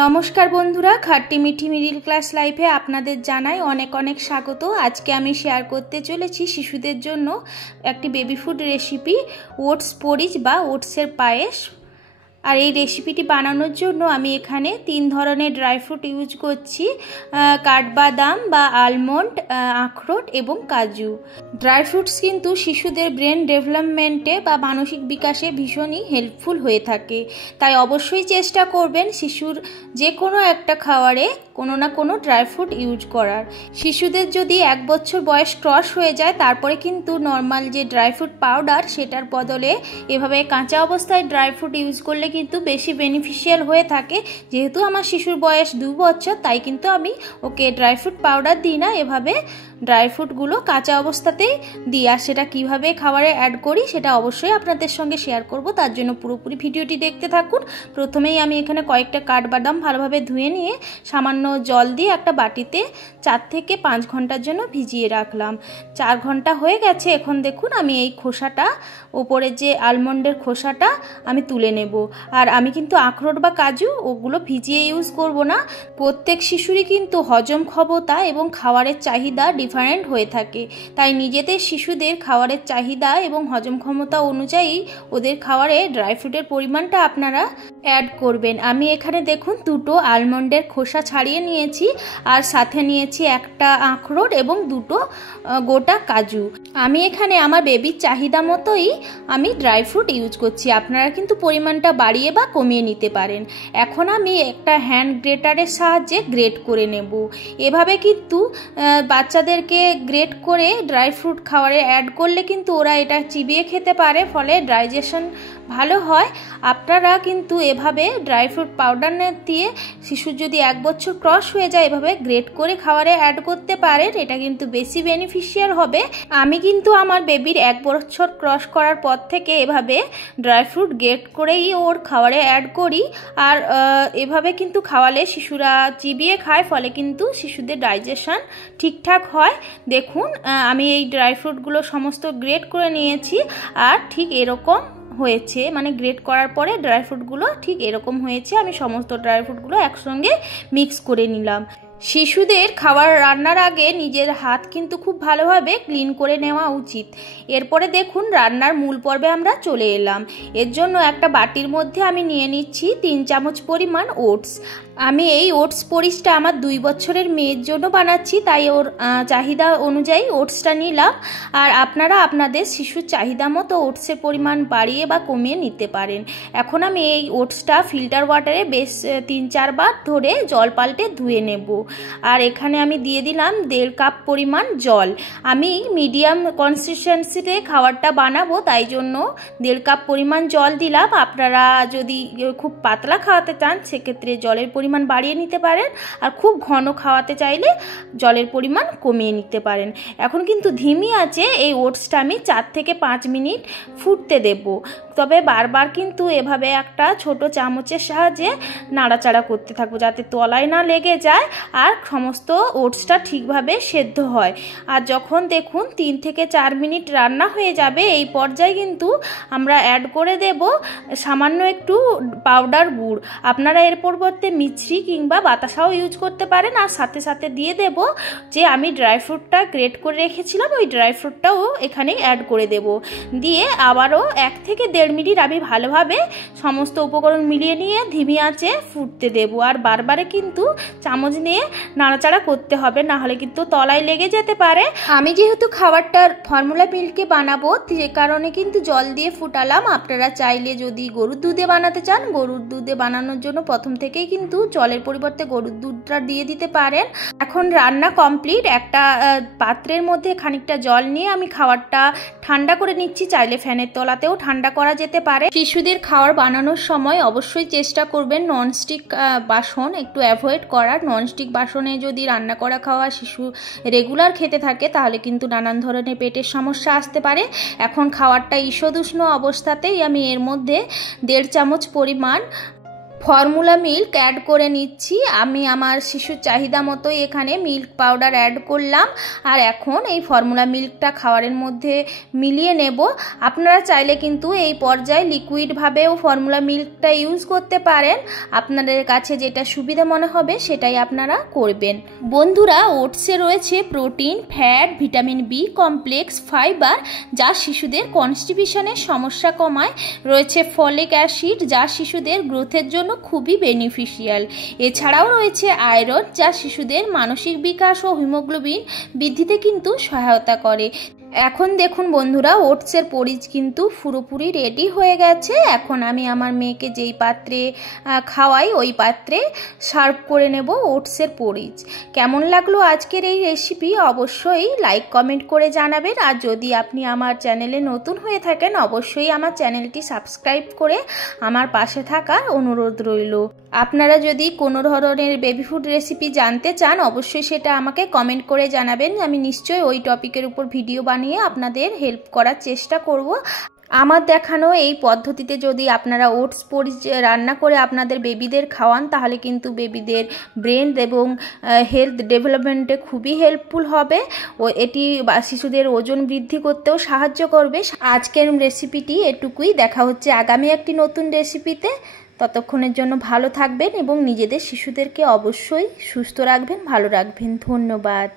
নমস্কার বন্ধুরা, খাট্টি Mithi middle class লাইফে আপনাদের জানাই অনেক অনেক স্বাগত। আজকে আমি শেয়ার করতে চলেছি শিশুদের জন্য একটি baby food recipe, oats porridge বা ওটসের পায়েস। আর এই রেসিপিটি বানানোর জন্য আমি এখানে 3 ধরনের ড্রাই ফ্রুট ইউজ করছি, কাঠবাদাম বা আলমন্ড, আখরোট এবং কাজু। ড্রাই ফ্রুটস কিন্তু শিশুদের ব্রেন ডেভেলপমেন্টে বা মানসিক বিকাশে ভীষণই হেল্পফুল হয়ে থাকে। তাই অবশ্যই চেষ্টা করবেন শিশুর যে কোনো একটা খাবারে কোনো না কোনো ড্রাই ফ্রুট ইউজ করার। শিশুদের যদি 1 বছর বয়স ক্রস হয়ে যায় তারপরে কিন্তু নর্মাল যে ড্রাই ফ্রুট পাউডার সেটার বদলে এভাবে কাঁচা অবস্থায় ড্রাই ফ্রুট ইউজ করলে কিন্তু বেশি বেনিফিশিয়াল হয়ে থাকে। যেহেতু আমার শিশুর বয়স 2 বছর, তাই কিন্তু আমি ওকে ড্রাই ফ্রুট পাউডার দিই না, এভাবে ড্রাই ফ্রুটগুলো কাঁচা অবস্থাতেই দিই। আর সেটা কীভাবে খাবারে অ্যাড করি সেটা অবশ্যই আপনাদের সঙ্গে শেয়ার করব, তার জন্য পুরোপুরি ভিডিওটি দেখতে থাকুন। প্রথমেই আমি এখানে কয়েকটা কাঠবাদাম ভালোভাবে ধুয়ে নিয়ে সামান্য জল দিয়ে একটা বাটিতে 4 থেকে 5 ঘন্টার জন্য ভিজিয়ে রাখলাম। 4 ঘন্টা হয়ে গেছে। এখন দেখুন আমি এই খোসাটা, ওপরে যে আলমন্ডের খোসাটা আমি তুলে নেব। আর আমি কিন্তু আখরোট বা কাজু ওগুলো ভিজিয়ে ইউজ করব না। প্রত্যেক শিশুরই কিন্তু হজম ক্ষমতা এবং খাবারের চাহিদা ডিফারেন্ট হয়ে থাকে, তাই নিজেদের শিশুদের খাবারের চাহিদা এবং হজম ক্ষমতা অনুযায়ী ওদের খাবারে ড্রাই ফ্রুটের পরিমাণটা আপনারা অ্যাড করবেন। আমি এখানে দেখুন 2টো আলমন্ডের খোসা ছাড়িয়ে নিয়েছি, আর সাথে নিয়েছি একটা আখরোট এবং 2টো গোটা কাজু। আমি এখানে আমার বেবির চাহিদা মতোই আমি ড্রাই ফ্রুট ইউজ করছি, আপনারা কিন্তু পরিমাণটা বাড়িয়ে বা কমিয়ে নিতে পারেন। এখন আমি একটা হ্যান্ড গ্রেটারের সাহায্যে গ্রেট করে নেব। এভাবে কিন্তু বাচ্চাদেরকে গ্রেট করে ড্রাই ফ্রুট খাবারে অ্যাড করলে কিন্তু ওরা এটা চিবিয়ে খেতে পারে, ফলে ডাইজেশন ভালো হয়। আপনারা কিন্তু এভাবে ড্রাই ফ্রুট পাউডার দিয়ে শিশুর যদি 1 বছর ক্রস হয়ে যায় এভাবে গ্রেট করে খাবারে অ্যাড করতে পারেন, এটা কিন্তু বেশি বেনিফিশিয়াল হবে। আমি কিন্তু আমার বেবির 1 বছর ক্রস করার পর থেকে এভাবে ড্রাই ফ্রুট গ্রেট করেই ওর খাবারে অ্যাড করি। আর এভাবে কিন্তু খাওয়ালে শিশুরা চিবিয়ে খায়, ফলে কিন্তু শিশুদের ডাইজেশন ঠিকঠাক হয়। দেখুন আমি এই ড্রাই ফ্রুটগুলো সমস্ত গ্রেট করে নিয়েছি, আর ঠিক এরকম হয়েছে, মানে গ্রেট করার পরে ড্রাই ফ্রুটগুলো ঠিক এরকম হয়েছে। আমি সমস্ত ড্রাই ফ্রুটগুলো একসঙ্গে মিক্স করে নিলাম। শিশুদের খাবার রান্নার আগে নিজের হাত কিন্তু খুব ভালোভাবে ক্লিন করে নেওয়া উচিত। এরপরে দেখুন রান্নার মূল পর্বে আমরা চলে এলাম। এর জন্য একটা বাটির মধ্যে আমি নিয়ে নিচ্ছি 3 চামচ পরিমাণ ওটস। আমি এই ওটস পরিজটা আমার 2 বছরের মেয়ের জন্য বানাচ্ছি, তাই ওর চাহিদা অনুযায়ী ওটসটা নিলাম। আর আপনারা আপনাদের শিশুর চাহিদা মতো ওটসের পরিমাণ বাড়িয়ে বা কমিয়ে নিতে পারেন। এখন আমি এই ওটসটা ফিল্টার ওয়াটারে বেশ 3-4 বার ধরে জল পাল্টে ধুয়ে নেব। আর এখানে আমি দিয়ে দিলাম 1.5 কাপ পরিমাণ জল। আমি মিডিয়াম কনসিস্টেন্সিতে খাবারটা বানাবো, তাই জন্য 1.5 কাপ পরিমাণ জল দিলাম। আপনারা যদি খুব পাতলা খাওয়াতে চান সেক্ষেত্রে জলের পরিমাণ বাড়িয়ে নিতে পারেন, আর খুব ঘন খাওয়াতে চাইলে জলের পরিমাণ কমিয়ে নিতে পারেন। এখন কিন্তু ধিমি আঁচে এই ওটসটা আমি 4 থেকে 5 মিনিট ফুটতে দেব। তবে বারবার কিন্তু এভাবে একটা ছোট চামচের সাহায্যে নাড়াচাড়া করতে থাকবো, যাতে তলায় না লেগে যায় আর সমস্ত ওটসটা ঠিকভাবে সেদ্ধ হয়। আর যখন দেখুন 3 থেকে 4 মিনিট রান্না হয়ে যাবে, এই পর্যায়ে কিন্তু আমরা অ্যাড করে দেব সামান্য একটু পাউডার গুড়। আপনারা এর পরিবর্তে মিছরি কিংবা বাতাসাও ইউজ করতে পারেন। আর সাথে সাথে দিয়ে দেব যে আমি ড্রাই ফ্রুটটা গ্রেট করে রেখেছিলাম, ওই ড্রাই ফ্রুটটাও এখানে অ্যাড করে দেব। দিয়ে আবারও 1 থেকে 1.5 মিনিট আমি ভালোভাবে সমস্ত উপকরণ মিলিয়ে নিয়ে ধিমি আঁচে ফুটতে দেব। আর বারবারে কিন্তু চামচ নিয়ে নাড়াচাড়া করতে হবে, না হলে কিন্তু তলায় লেগে যেতে পারে। আমি যেহেতু খাবারটার ফর্মুলা মিল্কে বানাবো, যে কারণে কিন্তু জল দিয়ে ফুটালাম। আপনারা চাইলে যদি গরুর দুধে বানাতে চান, গরুর দুধে বানানোর জন্য প্রথম থেকেই কিন্তু জলের পরিবর্তে গরুর দুধটা দিয়ে দিতে পারেন। এখন রান্না কমপ্লিট। একটা পাত্রের মধ্যে খানিকটা জল নিয়ে আমি খাবারটা ঠান্ডা করে নিচ্ছি। চাইলে ফ্যানের তলাতেও ঠান্ডা করা যেতে পারে। শিশুদের খাবার বানানোর সময় অবশ্যই চেষ্টা করবেন ননস্টিক বাসন একটু অ্যাভয়েড করার। ননস্টিক বাসনে যদি রান্না করা খাওয়া শিশু রেগুলার খেতে থাকে তাহলে কিন্তু নানান ধরনের পেটের সমস্যা আসতে পারে। এখন খাবারটা ঈষদুষ্ণ অবস্থাতেই আমি এর মধ্যে 1.5 চামচ পরিমাণ ফর্মুলা মিল্ক অ্যাড করে নিচ্ছি। আমি আমার শিশুর চাহিদা মতোই এখানে মিল্ক পাউডার অ্যাড করলাম। আর এখন এই ফর্মুলা মিল্কটা খাবারের মধ্যে মিলিয়ে নেব। আপনারা চাইলে কিন্তু এই পর্যায়ে লিকুইডভাবেও ফর্মুলা মিল্কটা ইউজ করতে পারেন। আপনাদের কাছে যেটা সুবিধা মনে হবে সেটাই আপনারা করবেন। বন্ধুরা, ওটসে রয়েছে protein, fat, vitamin B complex, fibre, যা শিশুদের কনস্টিপেশনের সমস্যা কমায়। রয়েছে ফলিক অ্যাসিড, যা শিশুদের গ্রোথের জন্য খুবই বেনিফিশিয়াল। এছাড়াও রয়েছে আয়রন, যা শিশুদের মানসিক বিকাশ ও হিমোগ্লোবিন বৃদ্ধিতে কিন্তু সহায়তা করে। এখন দেখুন বন্ধুরা, ওটসের পরিজ কিন্তু পুরোপুরি রেডি হয়ে গেছে। এখন আমি আমার মেয়েকে যেই পাত্রে খাওয়াই ওই পাত্রে সার্ভ করে নেব ওটসের পরিজ। কেমন লাগলো আজকের এই রেসিপি অবশ্যই লাইক কমেন্ট করে জানাবেন। আর যদি আপনি আমার চ্যানেলে নতুন হয়ে থাকেন অবশ্যই আমার চ্যানেলটি সাবস্ক্রাইব করে আমার পাশে থাকার অনুরোধ রইল। আপনারা যদি কোনো ধরনের বেবি ফুড রেসিপি জানতে চান অবশ্যই সেটা আমাকে কমেন্ট করে জানাবেন। আমি নিশ্চয়ই ওই টপিকের উপর ভিডিও বানিয়ে আপনাদের হেল্প করার চেষ্টা করব। আমার দেখানো এই পদ্ধতিতে যদি আপনারা ওটস পরিজ রান্না করে আপনাদের বেবিদের খাওয়ান তাহলে কিন্তু বেবিদের ব্রেন এবং হেলথ ডেভেলপমেন্টে খুবই হেল্পফুল হবে ও এটি শিশুদের ওজন বৃদ্ধি করতেও সাহায্য করবে। আজকের রেসিপিটি এটুকুই। দেখা হচ্ছে আগামী একটি নতুন রেসিপিতে। ততক্ষণের জন্য ভালো থাকবেন এবং নিজেদের শিশুদেরকে অবশ্যই সুস্থ রাখবেন, ভালো রাখবেন। ধন্যবাদ।